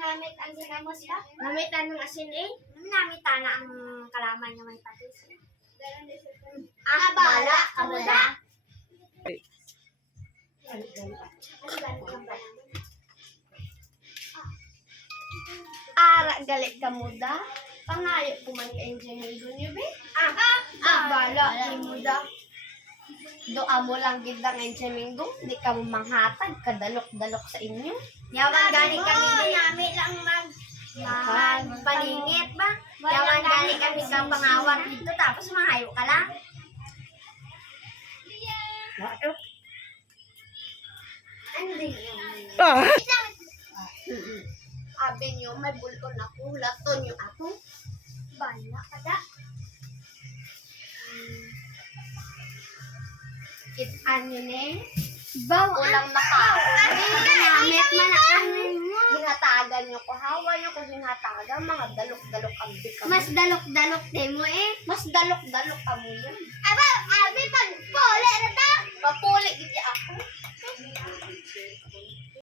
namit ang ginamos ba? Namitan ng asin eh. Namita na ang kalaman niya may patis. Bala, kamuda. Ara, galit kamuda. Pangayo po man ka engineer niyo be. Bala, kamuda. Doa mo lang gid ang engineering di ka mo manghatag, kadalok-dalok sa inyo. Yaman gani kami Nami lang magpaningit ba? Yaman gani kami sa pangawat dito tapos mahayo ka lang. Ano din yun? Abi niyo, may bulton ako, laton yung ako. Bala kada. Kitaan nyo ne? Ulang namit man ang hinatagan nyo ko. Hawa nyo ko hinatagan. Mga dalok-dalok ang bika. Mas dalok-dalok din mo eh. Mas dalok-dalok ka mo yun. Abi, pag